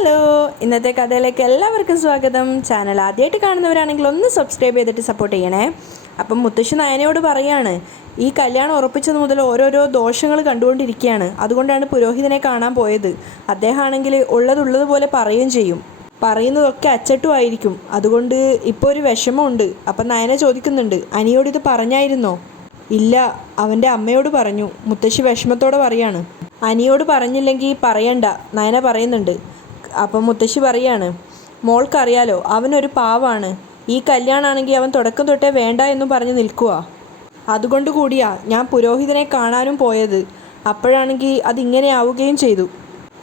Hello, ഇന്നത്തെ കഥയിലേക്ക് എല്ലാവർക്കും സ്വാഗതം. ചാനൽ ആദ്യമായിട്ട് കാണുന്നവരാണെങ്കിൽ ഒന്ന് സബ്സ്ക്രൈബ് ചെയ്തിട്ട് സപ്പോർട്ട് ചെയ്യണേ. അപ്പം മുത്തശ്ശി നയനയോട് പറയാണ്, ഈ കല്യാണം ഉറപ്പിച്ചത് മുതൽ ഓരോരോ ദോഷങ്ങൾ കണ്ടുകൊണ്ടിരിക്കുകയാണ്. അതുകൊണ്ടാണ് പുരോഹിതനെ കാണാൻ പോയത്. അദ്ദേഹമാണെങ്കിൽ ഉള്ളതുപോലെ പറയുകയും ചെയ്യും. പറയുന്നതൊക്കെ അച്ചട്ടുമായിരിക്കും. അതുകൊണ്ട് ഇപ്പോൾ ഒരു വിഷമമുണ്ട്. അപ്പം നയന ചോദിക്കുന്നുണ്ട്, അനിയോട് ഇത് പറഞ്ഞായിരുന്നോ? ഇല്ല, അവൻ്റെ അമ്മയോട് പറഞ്ഞു. മുത്തശ്ശി വിഷമത്തോടെ പറയാണ്. അനിയോട് പറഞ്ഞില്ലെങ്കിൽ പറയണ്ട, നയന പറയുന്നുണ്ട്. അപ്പം മുത്തശ്ശി പറയാണ്, മോൾക്കറിയാലോ അവനൊരു പാവാണ്. ഈ കല്യാണമാണെങ്കിൽ അവൻ തുടക്കം തൊട്ടേ വേണ്ട എന്നും പറഞ്ഞ് നിൽക്കുക. അതുകൊണ്ട് കൂടിയാ ഞാൻ പുരോഹിതനെ കാണാനും പോയത്. അപ്പോഴാണെങ്കിൽ അതിങ്ങനെ ആവുകയും ചെയ്തു.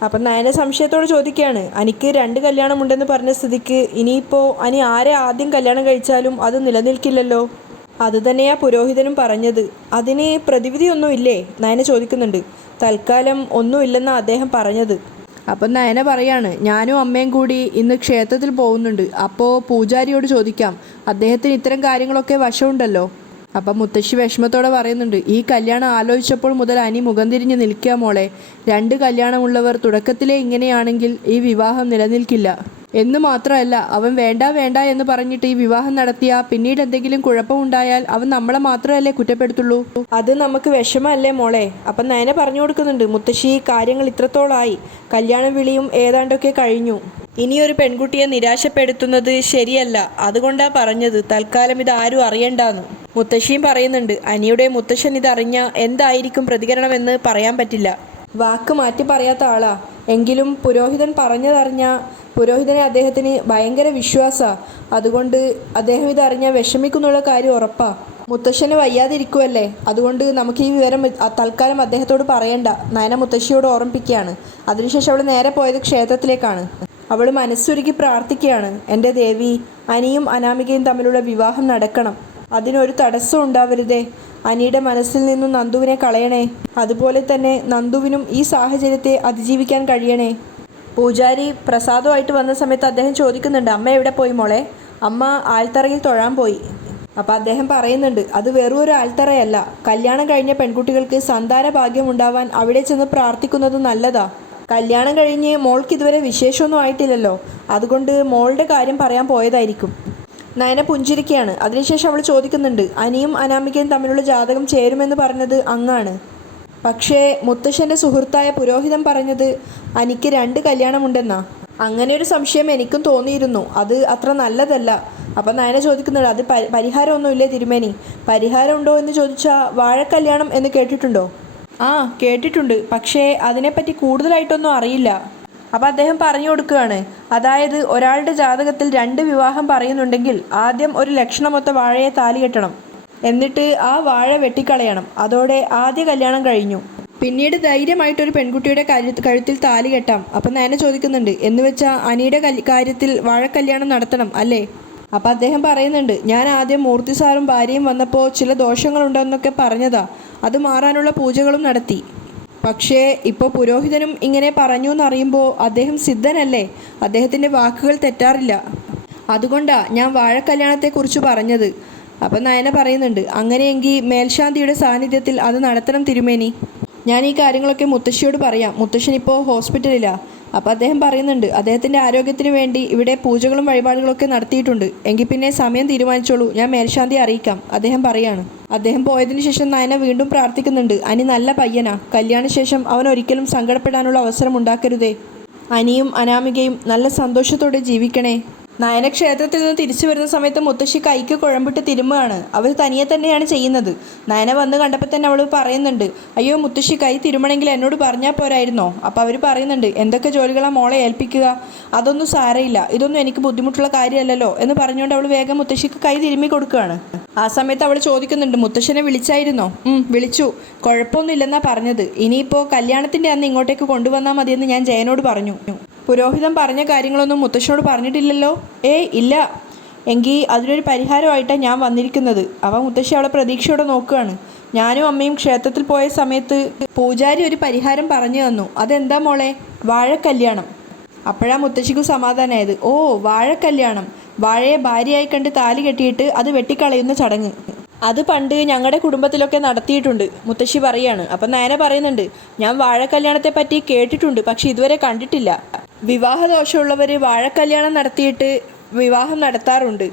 അപ്പം നയന സംശയത്തോടെ ചോദിക്കുകയാണ്, എനിക്ക് 2 കല്യാണമുണ്ടെന്ന് പറഞ്ഞ സ്ഥിതിക്ക് ഇനിയിപ്പോൾ അനി ആരെ ആദ്യം കല്യാണം കഴിച്ചാലും അത് നിലനിൽക്കില്ലല്ലോ. അതുതന്നെയാ പുരോഹിതനും പറഞ്ഞത്. അതിന് പ്രതിവിധിയൊന്നും ഇല്ലേ? നയന ചോദിക്കുന്നുണ്ട്. തൽക്കാലം ഒന്നുമില്ലെന്നാണ് അദ്ദേഹം പറഞ്ഞത്. അപ്പം നയന പറയാണ്, ഞാനും അമ്മയും കൂടി ഇന്ന് ക്ഷേത്രത്തിൽ പോകുന്നുണ്ട്. അപ്പോൾ പൂജാരിയോട് ചോദിക്കാം, അദ്ദേഹത്തിന് ഇത്തരം കാര്യങ്ങളൊക്കെ വശമുണ്ടല്ലോ. അപ്പം മുത്തശ്ശി വിഷമത്തോടെ പറയുന്നുണ്ട്, ഈ കല്യാണം ആലോചിച്ചപ്പോൾ മുതൽ അനി മുഖം തിരിഞ്ഞ് നിൽക്കുക മോളെ. 2 കല്യാണമുള്ളവർ തുടക്കത്തിലേ ഇങ്ങനെയാണെങ്കിൽ ഈ വിവാഹം നിലനിൽക്കില്ല. എന്ന് മാത്രമല്ല, അവൻ വേണ്ട വേണ്ട എന്ന് പറഞ്ഞിട്ട് ഈ വിവാഹം നടത്തിയാൽ പിന്നീട് എന്തെങ്കിലും കുഴപ്പമുണ്ടായാൽ അവൻ നമ്മളെ മാത്രമല്ലേ കുറ്റപ്പെടുത്തുള്ളൂ. അത് നമുക്ക് വിഷമല്ലേ മോളെ. അപ്പം നയന പറഞ്ഞു കൊടുക്കുന്നുണ്ട്, മുത്തശ്ശി കാര്യങ്ങൾ ഇത്രത്തോളമായി. കല്യാണ വിളിയും ഏതാണ്ടൊക്കെ കഴിഞ്ഞു. ഇനിയൊരു പെൺകുട്ടിയെ നിരാശപ്പെടുത്തുന്നത് ശരിയല്ല. അതുകൊണ്ടാണ് പറഞ്ഞത് തൽക്കാലം ഇത് ആരും അറിയണ്ടാന്ന്. മുത്തശ്ശിയും പറയുന്നുണ്ട്, അനിയുടെ മുത്തശ്ശൻ ഇതറിഞ്ഞ എന്തായിരിക്കും പ്രതികരണമെന്ന് പറയാൻ പറ്റില്ല. വാക്ക് മാറ്റി പറയാത്ത ആളാ. എങ്കിലും പുരോഹിതൻ പറഞ്ഞതറിഞ്ഞ പുരോഹിതനെ അദ്ദേഹത്തിന് ഭയങ്കര വിശ്വാസമാണ്. അതുകൊണ്ട് അദ്ദേഹം ഇതറിഞ്ഞാൽ വിഷമിക്കുന്നുള്ള കാര്യം ഉറപ്പാ. മുത്തശ്ശന് വയ്യാതിരിക്കുമല്ലേ, അതുകൊണ്ട് നമുക്ക് ഈ വിവരം തൽക്കാലം അദ്ദേഹത്തോട് പറയണ്ട. നയന മുത്തശ്ശിയോട് ഓർമ്മിപ്പിക്കുകയാണ്. അതിനുശേഷം അവൾ നേരെ പോയത് ക്ഷേത്രത്തിലേക്കാണ്. അവൾ മനസ്സുരുക്കി പ്രാർത്ഥിക്കുകയാണ്, എൻ്റെ ദേവി, അനിയും അനാമികയും തമ്മിലുള്ള വിവാഹം നടക്കണം. അതിനൊരു തടസ്സം ഉണ്ടാവരുതേ. അനിയുടെ മനസ്സിൽ നിന്നും നന്ദുവിനെ കളയണേ. അതുപോലെ തന്നെ നന്ദുവിനും ഈ സാഹചര്യത്തെ അതിജീവിക്കാൻ കഴിയണേ. പൂജാരി പ്രസാദമായിട്ട് വന്ന സമയത്ത് അദ്ദേഹം ചോദിക്കുന്നുണ്ട്, അമ്മ എവിടെ പോയി മോളെ? അമ്മ ആൽത്തറയിൽ തൊഴാൻ പോയി. അപ്പം അദ്ദേഹം പറയുന്നുണ്ട്, അത് വെറും ഒരു ആൽത്തറയല്ല. കല്യാണം കഴിഞ്ഞ പെൺകുട്ടികൾക്ക് സന്താന ഭാഗ്യം ഉണ്ടാവാൻ അവിടെ ചെന്ന് പ്രാർത്ഥിക്കുന്നത് നല്ലതാ. കല്യാണം കഴിഞ്ഞ് മോൾക്ക് ഇതുവരെ വിശേഷമൊന്നും ആയിട്ടില്ലല്ലോ. അതുകൊണ്ട് മോളുടെ കാര്യം പറയാൻ പോയതായിരിക്കും. നയന പുഞ്ചിരിക്കുകയാണ്. അതിനുശേഷം അവൾ ചോദിക്കുന്നുണ്ട്, അനിയും അനാമികയും തമ്മിലുള്ള ജാതകം ചേരുമെന്ന് പറഞ്ഞത് അങ്ങാണ്. പക്ഷേ മുത്തശ്ശൻ്റെ സുഹൃത്തായ പുരോഹിതൻ പറഞ്ഞത് അനിക്ക് 2 കല്യാണമുണ്ടെന്നാ. അങ്ങനെ ഒരു സംശയം എനിക്കും തോന്നിയിരുന്നു. അത് അത്ര നല്ലതല്ല. അപ്പം നയന ചോദിക്കുന്നുണ്ട്, അത് പരിഹാരമൊന്നുമില്ലേ തിരുമേനി? പരിഹാരം ഉണ്ടോ എന്ന് ചോദിച്ചാൽ വാഴക്കല്യാണം എന്ന് കേട്ടിട്ടുണ്ടോ? ആ, കേട്ടിട്ടുണ്ട്. പക്ഷേ അതിനെപ്പറ്റി കൂടുതലായിട്ടൊന്നും അറിയില്ല. അപ്പോൾ അദ്ദേഹം പറഞ്ഞു കൊടുക്കുകയാണ്, അതായത് ഒരാളുടെ ജാതകത്തിൽ 2 വിവാഹം പറയുന്നുണ്ടെങ്കിൽ ആദ്യം ഒരു ലക്ഷണമൊത്ത വാഴയെ താലി കെട്ടണം. എന്നിട്ട് ആ വാഴ വെട്ടിക്കളയണം. അതോടെ ആദ്യ കല്യാണം കഴിഞ്ഞു. പിന്നീട് ധൈര്യമായിട്ടൊരു പെൺകുട്ടിയുടെ കഴുത്തിൽ താലി കെട്ടാം. അപ്പം നയന ചോദിക്കുന്നുണ്ട്, എന്ന് വെച്ചാൽ അനിയുടെ കാര്യത്തിൽ വാഴക്കല്യാണം നടത്തണം അല്ലേ? അപ്പം അദ്ദേഹം പറയുന്നുണ്ട്, ഞാൻ ആദ്യം മൂർത്തി സാറും ഭാര്യയും വന്നപ്പോൾ ചില ദോഷങ്ങളുണ്ടെന്നൊക്കെ പറഞ്ഞതാ. അത് മാറാനുള്ള പൂജകളും നടത്തി. പക്ഷേ ഇപ്പോൾ പുരോഹിതനും ഇങ്ങനെ പറഞ്ഞു എന്നറിയുമ്പോൾ അദ്ദേഹം സിദ്ധനല്ലേ. അദ്ദേഹത്തിൻ്റെ വാക്കുകൾ തെറ്റാറില്ല. അതുകൊണ്ടാണ് ഞാൻ വാഴക്കല്യാണത്തെക്കുറിച്ച് പറഞ്ഞത്. അപ്പം നയന പറയുന്നുണ്ട്, അങ്ങനെയെങ്കിൽ മേൽശാന്തിയുടെ സാന്നിധ്യത്തിൽ അത് നടത്തണം തിരുമേനി. ഞാൻ ഈ കാര്യങ്ങളൊക്കെ മുത്തശ്ശിയോട് പറയാം. മുത്തശ്ശൻ ഇപ്പോൾ ഹോസ്പിറ്റലിലാണ്. അപ്പോൾ അദ്ദേഹം പറയുന്നുണ്ട്, അദ്ദേഹത്തിൻ്റെ ആരോഗ്യത്തിന് വേണ്ടി ഇവിടെ പൂജകളും വഴിപാടുകളൊക്കെ നടത്തിയിട്ടുണ്ട്. എങ്കിൽ പിന്നെ സമയം തീരുമാനിച്ചോളൂ, ഞാൻ മേൽശാന്തിയെ അറിയിക്കാം. അദ്ദേഹം പറയാണ്. അദ്ദേഹം പോയതിനു ശേഷം നയന വീണ്ടും പ്രാർത്ഥിക്കുന്നുണ്ട്, അനി നല്ല പയ്യനാ. കല്യാണശേഷം അവൻ ഒരിക്കലും സങ്കടപ്പെടാനുള്ള അവസരം ഉണ്ടാക്കരുതേ. അനിയും അനാമികയും നല്ല സന്തോഷത്തോടെ ജീവിക്കണേ. നയന ക്ഷേത്രത്തിൽ നിന്ന് തിരിച്ചു വരുന്ന സമയത്ത് മുത്തശ്ശി കൈക്ക് കുഴമ്പിട്ട് തിരുമ്മുകയാണ്. അവർ തനിയെ തന്നെയാണ് ചെയ്യുന്നത്. നയന വന്ന് കണ്ടപ്പോൾ തന്നെ അവൾ പറയുന്നുണ്ട്, അയ്യോ മുത്തശ്ശി, കൈ തിരുമണമെങ്കിൽ എന്നോട് പറഞ്ഞാൽ പോരായിരുന്നോ? അപ്പോൾ അവർ പറയുന്നുണ്ട്, എന്തൊക്കെ ജോലികളാണ് മോളെ ഏൽപ്പിക്കുക? അതൊന്നും സാരയില്ല, ഇതൊന്നും എനിക്ക് ബുദ്ധിമുട്ടുള്ള കാര്യമല്ലല്ലോ എന്ന് പറഞ്ഞുകൊണ്ട് അവൾ വേഗം മുത്തശ്ശിക്ക് കൈ തിരുമ്മി കൊടുക്കുകയാണ്. ആ സമയത്ത് അവൾ ചോദിക്കുന്നുണ്ട്, മുത്തശ്ശനെ വിളിച്ചായിരുന്നോ? വിളിച്ചു, കുഴപ്പമൊന്നുമില്ലെന്നാണ് പറഞ്ഞത്. ഇനിയിപ്പോൾ കല്യാണത്തിൻ്റെ അന്ന് ഇങ്ങോട്ടേക്ക് കൊണ്ടുവന്നാൽ മതിയെന്ന് ഞാൻ ജയനോട് പറഞ്ഞു. പുരോഹിതൻ പറഞ്ഞ കാര്യങ്ങളൊന്നും മുത്തശ്ശനോട് പറഞ്ഞിട്ടില്ലല്ലോ? ഇല്ല. എങ്കിൽ അതിനൊരു പരിഹാരമായിട്ടാണ് ഞാൻ വന്നിരിക്കുന്നത്. അവ മുത്തശ്ശി അവളെ പ്രതീക്ഷയോടെ നോക്കുകയാണ്. ഞാനും അമ്മയും ക്ഷേത്രത്തിൽ പോയ സമയത്ത് പൂജാരി ഒരു പരിഹാരം പറഞ്ഞു തന്നു. അതെന്താ മോളെ? വാഴക്കല്യാണം. അപ്പോഴാണ് മുത്തശ്ശിക്ക് സമാധാനമായത്. ഓ, വാഴക്കല്യാണം. വാഴയെ ഭാര്യയായി കണ്ട് താലി കെട്ടിയിട്ട് അത് വെട്ടിക്കളയുന്ന ചടങ്ങ്. അത് പണ്ട് ഞങ്ങളുടെ കുടുംബത്തിലൊക്കെ നടത്തിയിട്ടുണ്ട്, മുത്തശ്ശി പറയാണ്. അപ്പം നയന പറയുന്നുണ്ട്, ഞാൻ വാഴക്കല്യാണത്തെ പറ്റി കേട്ടിട്ടുണ്ട്, പക്ഷെ ഇതുവരെ കണ്ടിട്ടില്ല. വിവാഹദോഷമുള്ളവർ വാഴക്കല്യാണം നടത്തിയിട്ട് വിവാഹം നടത്താറുണ്ട്.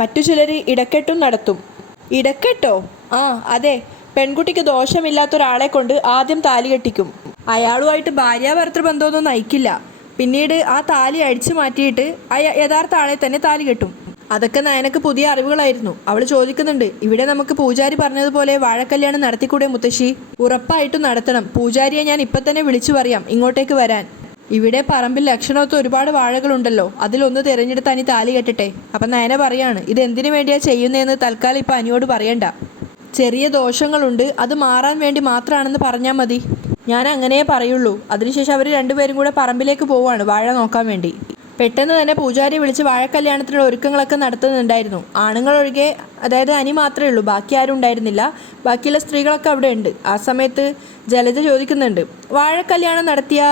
മറ്റു ചിലർ ഇടക്കെട്ടും നടത്തും. ഇടക്കെട്ടോ? ആ അതെ, പെൺകുട്ടിക്ക് ദോഷമില്ലാത്ത ഒരാളെ കൊണ്ട് ആദ്യം താലി കെട്ടിക്കും. അയാളുമായിട്ട് ഭാര്യാഭർത്തൃ ബന്ധമൊന്നും നയിക്കില്ല. പിന്നീട് ആ താലി അഴിച്ചു മാറ്റിയിട്ട് യഥാർത്ഥ ആളെ തന്നെ താലി കെട്ടും. അതൊക്കെ നയനക്ക് പുതിയ അറിവുകളായിരുന്നു. അവൾ ചോദിക്കുന്നുണ്ട്, ഇവിടെ നമുക്ക് പൂജാരി പറഞ്ഞതുപോലെ വാഴക്കല്യാണം നടത്തിക്കൂടെ മുത്തശ്ശി? ഉറപ്പായിട്ടും നടത്തണം. പൂജാരിയെ ഞാൻ ഇപ്പം തന്നെ വിളിച്ചു പറയാം ഇങ്ങോട്ടേക്ക് വരാൻ. ഇവിടെ പറമ്പിൽ ലക്ഷണമൊത്ത് ഒരുപാട് വാഴകളുണ്ടല്ലോ, അതിലൊന്ന് തിരഞ്ഞെടുത്ത് അനി താലി കെട്ടട്ടെ. അപ്പം നയന പറയാണ്, ഇത് എന്തിനു വേണ്ടിയാ ചെയ്യുന്നതെന്ന് തൽക്കാലം ഇപ്പം അനിയോട് പറയണ്ട. ചെറിയ ദോഷങ്ങളുണ്ട്, അത് മാറാൻ വേണ്ടി മാത്രമാണെന്ന് പറഞ്ഞാൽ മതി. ഞാൻ അങ്ങനെ പറയുള്ളൂ. അതിനുശേഷം അവർ രണ്ടുപേരും കൂടെ പറമ്പിലേക്ക് പോവുകയാണ് വാഴ നോക്കാൻ വേണ്ടി. പെട്ടെന്ന് തന്നെ പൂജാരിയെ വിളിച്ച് വാഴക്കല്യാണത്തിനുള്ള ഒരുക്കങ്ങളൊക്കെ നടത്തുന്നുണ്ടായിരുന്നു. ആണുങ്ങളൊഴികെ, അതായത് അനി മാത്രമേ ഉള്ളൂ, ബാക്കി ആരും ഉണ്ടായിരുന്നില്ല. ബാക്കിയുള്ള സ്ത്രീകളൊക്കെ അവിടെ ഉണ്ട്. ആ സമയത്ത് ജലജ ചോദിക്കുന്നുണ്ട്, വാഴക്കല്യാണം നടത്തിയ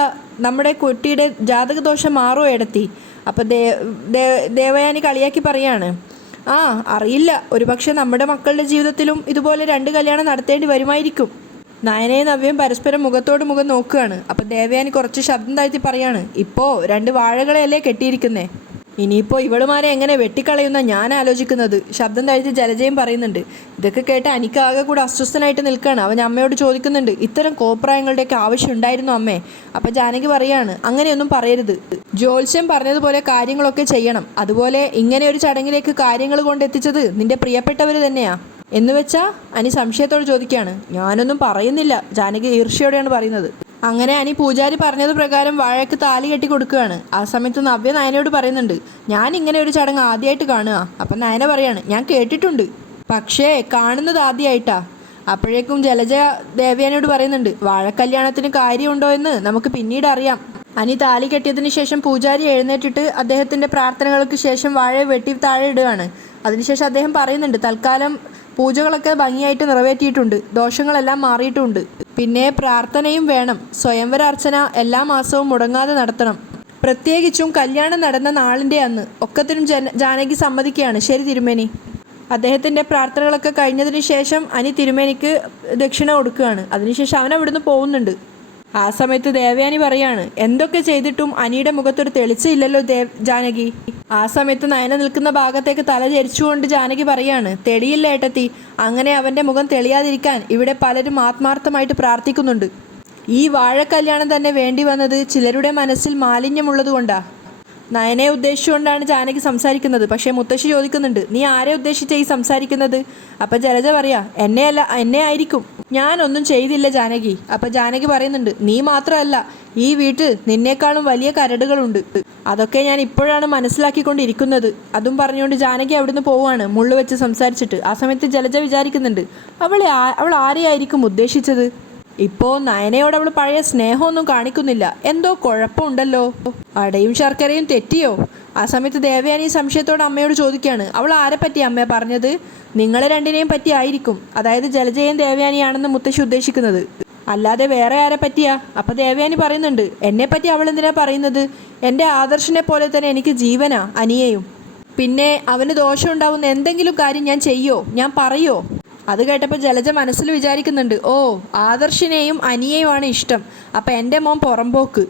നമ്മുടെ കുട്ടിയുടെ ജാതകദോഷം മാറോ എടത്തി? അപ്പം ദേവയാനി കളിയാക്കി പറയാണ്, ആ അറിയില്ല, ഒരുപക്ഷെ നമ്മുടെ മക്കളുടെ ജീവിതത്തിലും ഇതുപോലെ 2 കല്യാണം നടത്തേണ്ടി വരുമായിരിക്കും. നയനയും നവ്യയും പരസ്പരം മുഖത്തോട് മുഖം നോക്കുകയാണ്. അപ്പം ദേവയാനി കുറച്ച് ശബ്ദം താഴ്ത്തി പറയാണ്, ഇപ്പോൾ 2 വാഴകളെയല്ലേ കെട്ടിയിരിക്കുന്നേ, ഇനിയിപ്പോൾ ഇവളുമാരെ എങ്ങനെ വെട്ടിക്കളയുന്ന ഞാൻ ആലോചിക്കുന്നത്. ശബ്ദം താഴ്ത്തി ജലജയും പറയുന്നുണ്ട്. ഇതൊക്കെ കേട്ട് അനിക്കാകെ കൂടെ അസ്വസ്ഥനായിട്ട് നിൽക്കുകയാണ്. അവൻ അമ്മയോട് ചോദിക്കുന്നുണ്ട്, ഇത്തരം കോപ്രായങ്ങളുടെയൊക്കെ ആവശ്യം ഉണ്ടായിരുന്നു അമ്മേ? അപ്പം ജാനകി പറയാണ്, അങ്ങനെയൊന്നും പറയരുത്. ജ്യോത്സ്യം പറഞ്ഞതുപോലെ കാര്യങ്ങളൊക്കെ ചെയ്യണം. അതുപോലെ ഇങ്ങനെ ഒരു ചടങ്ങിലേക്ക് കാര്യങ്ങൾ കൊണ്ടെത്തിച്ചത് നിന്റെ പ്രിയപ്പെട്ടവർ തന്നെയാ എന്ന് വെച്ചാ? അനി സംശയത്തോട് ചോദിക്കുകയാണ്. ഞാനൊന്നും പറയുന്നില്ല, ജാനകി ഈർഷ്യയോടെയാണ് പറയുന്നത്. അങ്ങനെ അനി പൂജാരി പറഞ്ഞത് പ്രകാരം വാഴയ്ക്ക് താലി കെട്ടി കൊടുക്കുകയാണ്. ആ സമയത്ത് നവ്യ നയനയോട് പറയുന്നുണ്ട്, ഞാൻ ഇങ്ങനെ ഒരു ചടങ്ങ് ആദ്യമായിട്ട് കാണുക. അപ്പം നയന പറയാണ്, ഞാൻ കേട്ടിട്ടുണ്ട്, പക്ഷേ കാണുന്നത് ആദ്യമായിട്ടാ. അപ്പോഴേക്കും ജലജ ദേവയാനിയോട് പറയുന്നുണ്ട്, വാഴക്കല്യാണത്തിന് കാര്യമുണ്ടോ എന്ന് നമുക്ക് പിന്നീട് അറിയാം. അനി താലി കെട്ടിയതിന് ശേഷം പൂജാരി എഴുന്നേറ്റിട്ട് അദ്ദേഹത്തിൻ്റെ പ്രാർത്ഥനകൾക്ക് ശേഷം വാഴയെ വെട്ടി താഴെ ഇടുകയാണ്. അതിനുശേഷം അദ്ദേഹം പറയുന്നുണ്ട്, തൽക്കാലം പൂജകളൊക്കെ ഭംഗിയായിട്ട് നിറവേറ്റിയിട്ടുണ്ട്, ദോഷങ്ങളെല്ലാം മാറിയിട്ടുണ്ട്. പിന്നെ പ്രാർത്ഥനയും വേണം. സ്വയംവര അർച്ചന എല്ലാ മാസവും മുടങ്ങാതെ നടത്തണം, പ്രത്യേകിച്ചും കല്യാണം നടന്ന നാളിൻ്റെ അന്ന്. ഒക്കത്തിനും ജാനകി സമ്മതിക്കുകയാണ്. ശരി തിരുമേനി. അദ്ദേഹത്തിൻ്റെ പ്രാർത്ഥനകളൊക്കെ കഴിഞ്ഞതിന് ശേഷം അനി തിരുമേനിക്ക് ദക്ഷിണ കൊടുക്കുകയാണ്. അതിനുശേഷം അവൻ അവിടുന്ന് പോകുന്നുണ്ട്. ആ സമയത്ത് ദേവയാനി പറയാണ്, എന്തൊക്കെ ചെയ്തിട്ടും അനിയുടെ മുഖത്തൊരു തെളിച്ചില്ലല്ലോ ജാനകി. ആ സമയത്ത് നയന നിൽക്കുന്ന ഭാഗത്തേക്ക് തല ചരിച്ചുകൊണ്ട് ജാനകി പറയാണ്, തെളിയില്ല ഏട്ടത്തി. അങ്ങനെ അവൻ്റെ മുഖം തെളിയാതിരിക്കാൻ ഇവിടെ പലരും ആത്മാർത്ഥമായിട്ട് പ്രാർത്ഥിക്കുന്നുണ്ട്. ഈ വാഴക്കല്യാണം തന്നെ വേണ്ടി വന്നത് ചിലരുടെ മനസ്സിൽ മാലിന്യമുള്ളത് കൊണ്ടാ. നയനെ ഉദ്ദേശിച്ചുകൊണ്ടാണ് ജാനകി സംസാരിക്കുന്നത്. പക്ഷേ മുത്തശ്ശി ചോദിക്കുന്നുണ്ട്, നീ ആരെ ഉദ്ദേശിച്ച് ഈ സംസാരിക്കുന്നത്? അപ്പം ജലജ പറയാ, എന്നെയല്ല, എന്നെ ആയിരിക്കും. ഞാനൊന്നും ചെയ്തില്ല ജാനകി. അപ്പം ജാനകി പറയുന്നുണ്ട്, നീ മാത്രമല്ല, ഈ വീട്ടിൽ നിന്നേക്കാളും വലിയ കരടുകളുണ്ട്. അതൊക്കെ ഞാൻ ഇപ്പോഴാണ് മനസ്സിലാക്കിക്കൊണ്ടിരിക്കുന്നത്. അതും പറഞ്ഞുകൊണ്ട് ജാനകി അവിടുന്ന് പോവുകയാണ്, മുള്ളു വെച്ച് സംസാരിച്ചിട്ട്. ആ സമയത്ത് ജലജ വിചാരിക്കുന്നുണ്ട്, അവൾ ആരെയായിരിക്കും ഉദ്ദേശിച്ചത്? ഇപ്പോൾ നയനയോട് അവൾ പഴയ സ്നേഹമൊന്നും കാണിക്കുന്നില്ല, എന്തോ കുഴപ്പമുണ്ടല്ലോ. അടയും ശർക്കരയും തെറ്റിയോ? ആ സമയത്ത് ദേവയാനി സംശയത്തോടെ അമ്മയോട് ചോദിക്കുകയാണ്, അവൾ ആരെ പറ്റി അമ്മ പറഞ്ഞത്? നിങ്ങളെ രണ്ടിനെയും പറ്റി ആയിരിക്കും, അതായത് ജലജയും ദേവയാനിയാണെന്ന് മുത്തശ്ശി ഉദ്ദേശിക്കുന്നത്, അല്ലാതെ വേറെ ആരെ പറ്റിയാ? അപ്പം ദേവയാനി പറയുന്നുണ്ട്, എന്നെപ്പറ്റി അവൾ എന്തിനാ പറയുന്നത്? എൻ്റെ ആദർശിനെ പോലെ തന്നെ എനിക്ക് ജീവനാ അനിയെയും. പിന്നെ അവന് ദോഷം ഉണ്ടാവുന്ന എന്തെങ്കിലും കാര്യം ഞാൻ ചെയ്യോ, ഞാൻ പറയോ? അത് കേട്ടപ്പോൾ ജലജ മനസ്സിൽ വിചാരിക്കുന്നുണ്ട്, ഓ ആദർശിനെയും അനിയെയുമാണ് ഇഷ്ടം. അപ്പം എൻ്റെ മോൻ പുറമ്പോക്ക്,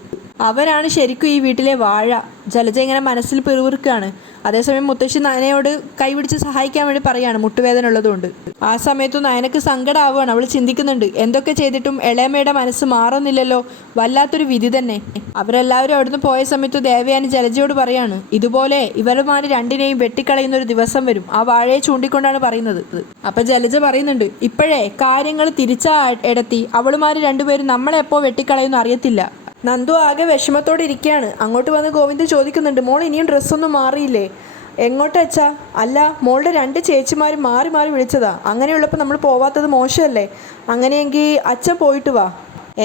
അവനാണ് ശരിക്കും ഈ വീട്ടിലെ വാഴ. ജലജ ഇങ്ങനെ മനസ്സിൽ പിറുപിറുക്കുകയാണ്. അതേസമയം മുത്തശ്ശി നയനയോട് കൈപിടിച്ച് സഹായിക്കാൻ വേണ്ടി പറയാണ്, മുട്ടുവേദന ഉള്ളതുകൊണ്ട്. ആ സമയത്ത് നയനക്ക് സങ്കടമാവുകയാണ്. അവൾ ചിന്തിക്കുന്നുണ്ട്, എന്തൊക്കെ ചെയ്തിട്ടും ഇളയമ്മയുടെ മനസ്സ് മാറുന്നില്ലല്ലോ, വല്ലാത്തൊരു വിധി തന്നെ. അവരെല്ലാവരും അവിടുന്ന് പോയ സമയത്ത് ദേവയാനി ജലജയോട് പറയാണ്, ഇതുപോലെ ഇവരുമാർ രണ്ടിനെയും വെട്ടിക്കളയുന്ന ഒരു ദിവസം വരും. ആ വാഴയെ ചൂണ്ടിക്കൊണ്ടാണ് പറയുന്നത്. അപ്പം ജലജ പറയുന്നുണ്ട്, ഇപ്പോഴേ കാര്യങ്ങൾ തിരിച്ചാ എടത്തി, അവളുമാർ രണ്ടുപേരും നമ്മളെ എപ്പോൾ വെട്ടിക്കളയുന്നു അറിയത്തില്ല. നന്ദു ആകെ വിഷമത്തോടെ ഇരിക്കുകയാണ്. അങ്ങോട്ട് വന്ന് ഗോവിന്ദ് ചോദിക്കുന്നുണ്ട്, മോൾ ഇനിയും ഡ്രസ്സൊന്നും മാറിയില്ലേ? എങ്ങോട്ടച്ചാ? അല്ല, മോളുടെ 2 ചേച്ചിമാരും മാറി മാറി വിളിച്ചതാ. അങ്ങനെയുള്ളപ്പോൾ നമ്മൾ പോവാത്തത് മോശമല്ലേ? അങ്ങനെയെങ്കിൽ അച്ഛൻ പോയിട്ട് വാ.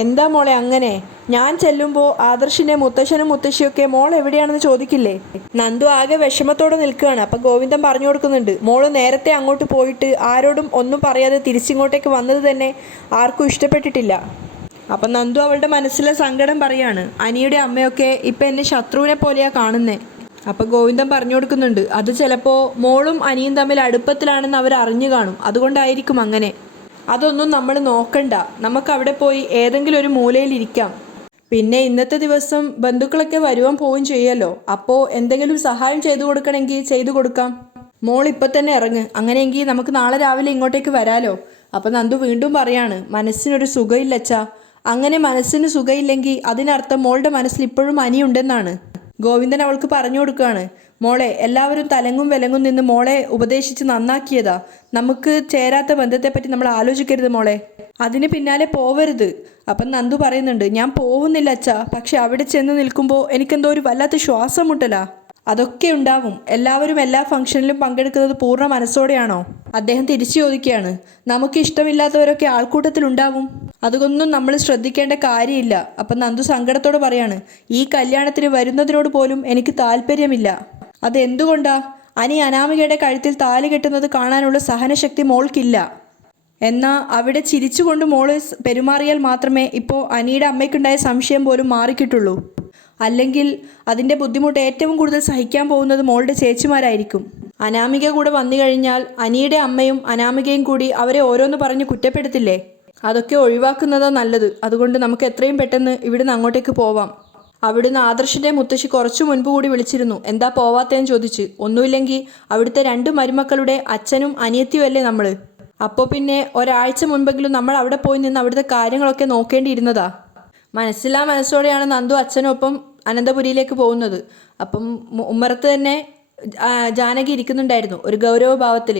എന്താ മോളെ അങ്ങനെ? ഞാൻ ചെല്ലുമ്പോൾ ആദർശിൻ്റെ മുത്തശ്ശനും മുത്തശ്ശിയൊക്കെ മോൾ എവിടെയാണെന്ന് ചോദിക്കില്ലേ? നന്ദു ആകെ വിഷമത്തോടെ നിൽക്കുകയാണ്. അപ്പം ഗോവിന്ദൻ പറഞ്ഞു കൊടുക്കുന്നുണ്ട്, മോള് നേരത്തെ അങ്ങോട്ട് പോയിട്ട് ആരോടും ഒന്നും പറയാതെ തിരിച്ചിങ്ങോട്ടേക്ക് വന്നത് തന്നെ ആർക്കും ഇഷ്ടപ്പെട്ടിട്ടില്ല. അപ്പം നന്ദു അവളുടെ മനസ്സിലെ സങ്കടം പറയാണ്, അനിയുടെ അമ്മയൊക്കെ ഇപ്പം എന്നെ ശത്രുവിനെ പോലെയാണ് കാണുന്നേ. അപ്പം ഗോവിന്ദൻ പറഞ്ഞു കൊടുക്കുന്നുണ്ട്, അത് ചിലപ്പോൾ മോളും അനിയും തമ്മിൽ അടുപ്പത്തിലാണെന്ന് അവർ അറിഞ്ഞു കാണും, അതുകൊണ്ടായിരിക്കും അങ്ങനെ. അതൊന്നും നമ്മൾ നോക്കണ്ട, നമുക്ക് അവിടെ പോയി ഏതെങ്കിലും ഒരു മൂലയിലിരിക്കാം. പിന്നെ ഇന്നത്തെ ദിവസം ബന്ധുക്കളൊക്കെ വരുവാൻ പോവുകയും ചെയ്യുമല്ലോ, അപ്പോൾ എന്തെങ്കിലും സഹായം ചെയ്തു കൊടുക്കണമെങ്കിൽ ചെയ്തു കൊടുക്കാം. മോൾ ഇപ്പം തന്നെ ഇറങ്ങ്, അങ്ങനെയെങ്കിൽ നമുക്ക് നാളെ രാവിലെ ഇങ്ങോട്ടേക്ക് വരാലോ. അപ്പം നന്ദു വീണ്ടും പറയാണ്, മനസ്സിനൊരു സുഖമില്ലച്ചാ. അങ്ങനെ മനസ്സിന് സുഖമില്ലെങ്കിൽ അതിനർത്ഥം മോളുടെ മനസ്സിൽ ഇപ്പോഴും അനിയുണ്ടെന്നാണ്. ഗോവിന്ദൻ അവൾക്ക് പറഞ്ഞു കൊടുക്കുകയാണ്, മോളെ എല്ലാവരും തലങ്ങും വിലങ്ങും നിന്ന് മോളെ ഉപദേശിച്ച് നന്നാക്കിയതാ. നമുക്ക് ചേരാത്ത ബന്ധത്തെപ്പറ്റി നമ്മൾ ആലോചിക്കരുത് മോളെ, അതിന് പിന്നാലെ പോവരുത്. അപ്പം നന്ദു പറയുന്നുണ്ട്, ഞാൻ പോകുന്നില്ല അച്ഛാ, പക്ഷെ അവിടെ ചെന്ന് നിൽക്കുമ്പോൾ എനിക്കെന്തോ ഒരു വല്ലാത്ത ശ്വാസം മുട്ടലാ. അതൊക്കെ ഉണ്ടാവും. എല്ലാവരും എല്ലാ ഫംഗ്ഷനിലും പങ്കെടുക്കുന്നത് പൂർണ്ണ മനസ്സോടെയാണോ? അദ്ദേഹം തിരിച്ചു ചോദിക്കുകയാണ്. നമുക്ക് ഇഷ്ടമില്ലാത്തവരൊക്കെ ആൾക്കൂട്ടത്തിലുണ്ടാവും, അതൊന്നും നമ്മൾ ശ്രദ്ധിക്കേണ്ട കാര്യമില്ല. അപ്പം നന്ദു സങ്കടത്തോടെ പറയാണ്, ഈ കല്യാണത്തിന് വരുന്നതിനോട് പോലും എനിക്ക് താല്പര്യമില്ല. അതെന്തുകൊണ്ടാ? അനാമികയുടെ കഴുത്തിൽ താലി കെട്ടുന്നത് കാണാനുള്ള സഹനശക്തി മോൾക്കില്ല. എന്നാൽ അവിടെ ചിരിച്ചുകൊണ്ട് മോള് പെരുമാറിയാൽ മാത്രമേ ഇപ്പോൾ അനിയുടെ അമ്മയ്ക്കുണ്ടായ സംശയം പോലും മാറിക്കിട്ടുള്ളൂ. അല്ലെങ്കിൽ അതിൻ്റെ ബുദ്ധിമുട്ട് ഏറ്റവും കൂടുതൽ സഹിക്കാൻ പോകുന്നത് മോളുടെ ചേച്ചിമാരായിരിക്കും. അനാമിക കൂടെ വന്നു കഴിഞ്ഞാൽ അനിയുടെ അമ്മയും അനാമികയും കൂടി അവരെ ഓരോന്ന് പറഞ്ഞ് കുറ്റപ്പെടുത്തില്ലേ? അതൊക്കെ ഒഴിവാക്കുന്നതാണ് നല്ലത്. അതുകൊണ്ട് നമുക്ക് എത്രയും പെട്ടെന്ന് ഇവിടുന്ന് അങ്ങോട്ടേക്ക് പോവാം. അവിടുന്ന് ആദർശിൻ്റെ മുത്തശ്ശി കുറച്ചു മുൻപ് കൂടി വിളിച്ചിരുന്നു. എന്താ പോവാത്തേന്ന് ചോദിച്ച്. ഒന്നുമില്ലെങ്കിൽ അവിടുത്തെ 2 മരുമക്കളുടെ അച്ഛനും അനിയത്തിയുമല്ലേ നമ്മൾ. അപ്പോൾ പിന്നെ ഒരാഴ്ച മുൻപെങ്കിലും നമ്മൾ അവിടെ പോയി നിന്ന് അവിടുത്തെ കാര്യങ്ങളൊക്കെ നോക്കേണ്ടിയിരുന്നതാ. മനസ്സില്ലാ മനസ്സോടെയാണ് നന്ദു അച്ഛനൊപ്പം അനന്തപുരിയിലേക്ക് പോകുന്നത്. അപ്പം ഉമ്മറത്ത് തന്നെ ജാനകി ഇരിക്കുന്നുണ്ടായിരുന്നു ഒരു ഗൗരവഭാവത്തിൽ.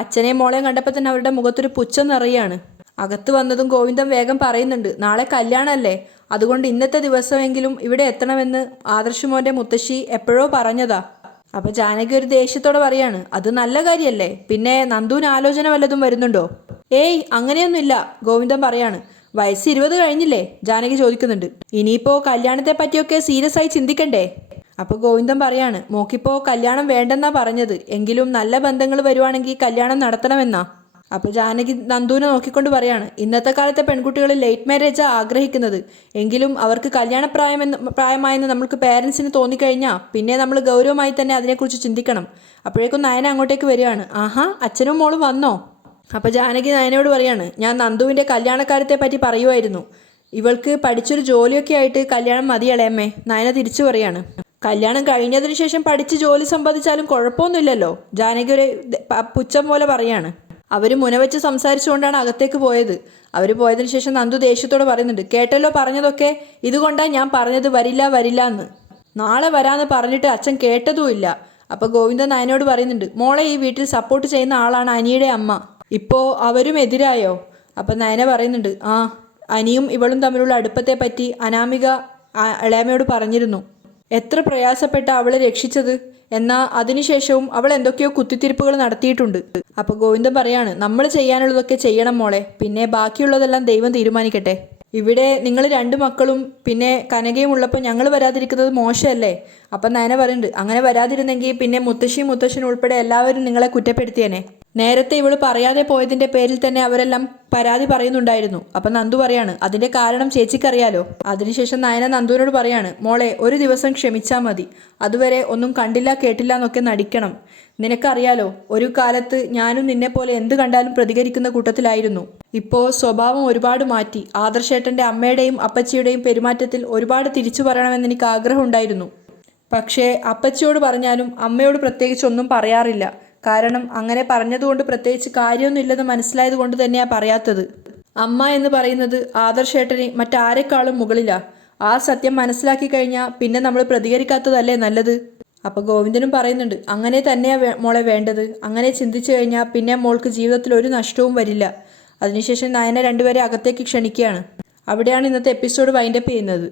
അച്ഛനെയും മോളെയും കണ്ടപ്പോൾ തന്നെ അവരുടെ മുഖത്തൊരു പുച്ഛം നിറയാണ്. അകത്ത് വന്നതും ഗോവിന്ദൻ വേഗം പറയുന്നുണ്ട്, നാളെ കല്യാണമല്ലേ, അതുകൊണ്ട് ഇന്നത്തെ ദിവസമെങ്കിലും ഇവിടെ എത്തണമെന്ന് ആദർശമോൻ്റെ മുത്തശ്ശി എപ്പോഴോ പറഞ്ഞതാ. അപ്പോൾ ജാനകി ഒരു ദേഷ്യത്തോടെ പറയാണ്, അത് നല്ല കാര്യമല്ലേ, പിന്നെ നന്ദുവിന് ആലോചന വല്ലതും വരുന്നുണ്ടോ? ഏയ് അങ്ങനെയൊന്നുമില്ല, ഗോവിന്ദൻ പറയാണ്. വയസ്സ് 20 കഴിഞ്ഞില്ലേ? ജാനകി ചോദിക്കുന്നുണ്ട്. ഇനിയിപ്പോൾ കല്യാണത്തെ പറ്റിയൊക്കെ സീരിയസ് ആയി ചിന്തിക്കണ്ടേ? അപ്പോൾ ഗോവിന്ദൻ പറയാണ്, മോക്കിപ്പോൾ കല്യാണം വേണ്ടെന്നാ പറഞ്ഞത്, എങ്കിലും നല്ല ബന്ധങ്ങൾ വരുവാണെങ്കിൽ കല്യാണം നടത്തണമെന്നാ. അപ്പോൾ ജാനകി നന്ദുവിനെ നോക്കിക്കൊണ്ട് പറയാണ്, ഇന്നത്തെ കാലത്തെ പെൺകുട്ടികൾ ലേറ്റ് മാരേജാ ആഗ്രഹിക്കുന്നത്, എങ്കിലും അവർക്ക് പ്രായമായെന്ന് നമ്മൾക്ക് പേരൻസിന് തോന്നിക്കഴിഞ്ഞാൽ പിന്നെ നമ്മൾ ഗൗരവമായി തന്നെ അതിനെക്കുറിച്ച് ചിന്തിക്കണം. അപ്പോഴേക്കും നയന അങ്ങോട്ടേക്ക് വരികയാണ്. ആഹാ, അച്ഛനും മോളും വന്നോ? അപ്പോൾ ജാനകി നയനയോട് പറയാണ്, ഞാൻ നന്ദുവിൻ്റെ കല്യാണക്കാര്യത്തെ പറ്റി പറയുമായിരുന്നു. ഇവൾക്ക് പഠിച്ചൊരു ജോലിയൊക്കെ ആയിട്ട് കല്യാണം മതിയളയമ്മേ. നയന തിരിച്ചു പറയാണ്. കല്യാണം കഴിഞ്ഞതിന് ശേഷം പഠിച്ച് ജോലി സമ്പാദിച്ചാലും കുഴപ്പമൊന്നുമില്ലല്ലോ, ജാനകി ഒരു പുച്ഛം പോലെ പറയാണ്. അവർ മുനവെച്ച് സംസാരിച്ചുകൊണ്ടാണ് അകത്തേക്ക് പോയത്. അവർ പോയതിനു ശേഷം നന്ദു ദേഷ്യത്തോടെ പറയുന്നുണ്ട്, കേട്ടല്ലോ പറഞ്ഞതൊക്കെ, ഇതുകൊണ്ടാണ് ഞാൻ പറഞ്ഞത് വരില്ല എന്ന്. നാളെ വരാമെന്ന് പറഞ്ഞിട്ട് അച്ഛൻ കേട്ടതുമില്ല. അപ്പോൾ ഗോവിന്ദൻ നയനോട് പറയുന്നുണ്ട്, മോളെ ഈ വീട്ടിൽ സപ്പോർട്ട് ചെയ്യുന്ന ആളാണ് അനിയുടെ അമ്മ, ഇപ്പോൾ അവരും എതിരായോ? അപ്പം നയന പറയുന്നുണ്ട്, ആ അനിയും ഇവളും തമ്മിലുള്ള അടുപ്പത്തെ പറ്റി അനാമിക ഇളയമയോട് പറഞ്ഞിരുന്നു. എത്ര പ്രയാസപ്പെട്ട അവളെ രക്ഷിച്ചത്, എന്നാൽ അതിനുശേഷവും അവൾ എന്തൊക്കെയോ കുത്തിത്തിരിപ്പുകൾ നടത്തിയിട്ടുണ്ട്. അപ്പോൾ ഗോവിന്ദൻ പറയാണ്, നമ്മൾ ചെയ്യാനുള്ളതൊക്കെ ചെയ്യണം മോളെ, പിന്നെ ബാക്കിയുള്ളതെല്ലാം ദൈവം തീരുമാനിക്കട്ടെ. ഇവിടെ നിങ്ങൾ 2 മക്കളും പിന്നെ കനകയും ഉള്ളപ്പോൾ ഞങ്ങൾ വരാതിരിക്കുന്നത് മോശമല്ലേ? അപ്പം നയന പറയുന്നുണ്ട്, അങ്ങനെ വരാതിരുന്നെങ്കിൽ പിന്നെ മുത്തശ്ശനും ഉൾപ്പെടെ എല്ലാവരും നിങ്ങളെ കുറ്റപ്പെടുത്തിയേനെ. നേരത്തെ ഇവൾ പറയാതെ പോയതിൻ്റെ പേരിൽ തന്നെ അവരെല്ലാം പരാതി പറയുന്നുണ്ടായിരുന്നു. അപ്പം നന്ദു പറയാണ്, അതിൻ്റെ കാരണം ചേച്ചിക്കറിയാലോ. അതിനുശേഷം നയന നന്ദുവിനോട് പറയാണ്, മോളെ ഒരു ദിവസം ക്ഷമിച്ചാൽ മതി, അതുവരെ ഒന്നും കണ്ടില്ല കേട്ടില്ല എന്നൊക്കെ നടിക്കണം. നിനക്കറിയാലോ, ഒരു കാലത്ത് ഞാനും നിന്നെപ്പോലെ എന്ത് കണ്ടാലും പ്രതികരിക്കുന്ന കൂട്ടത്തിലായിരുന്നു. ഇപ്പോൾ സ്വഭാവം ഒരുപാട് മാറ്റി. ആദർശേട്ടൻ്റെ അമ്മയുടെയും അപ്പച്ചിയുടെയും പെരുമാറ്റത്തിൽ ഒരുപാട് തിരിച്ചു പറയണമെന്ന് എനിക്ക് ആഗ്രഹമുണ്ടായിരുന്നു. പക്ഷേ അപ്പച്ചിയോട് പറഞ്ഞാലും അമ്മയോട് പ്രത്യേകിച്ച് ഒന്നും പറയാറില്ല. കാരണം അങ്ങനെ പറഞ്ഞതുകൊണ്ട് പ്രത്യേകിച്ച് കാര്യമൊന്നുമില്ലെന്ന് മനസ്സിലായത് കൊണ്ട് തന്നെയാണ് പറയാത്തത്. അമ്മ എന്ന് പറയുന്നത് ആദർശേട്ടന് മറ്റാരെക്കാളും മുകളിലാണ്. ആ സത്യം മനസ്സിലാക്കി കഴിഞ്ഞാൽ പിന്നെ നമ്മൾ പ്രതികരിക്കാത്തതല്ലേ നല്ലത്. അപ്പോൾ ഗോവിന്ദനും പറയുന്നുണ്ട്, അങ്ങനെ തന്നെയാണ് മോളെ വേണ്ടത്. അങ്ങനെ ചിന്തിച്ചു കഴിഞ്ഞാൽ പിന്നെ മോൾക്ക് ജീവിതത്തിൽ ഒരു നഷ്ടവും വരില്ല. അതിനുശേഷം നയന 2 പേരെ അകത്തേക്ക് ക്ഷണിക്കുകയാണ്. അവിടെയാണ് ഇന്നത്തെ എപ്പിസോഡ് വൈൻഡപ്പ് ചെയ്യുന്നത്.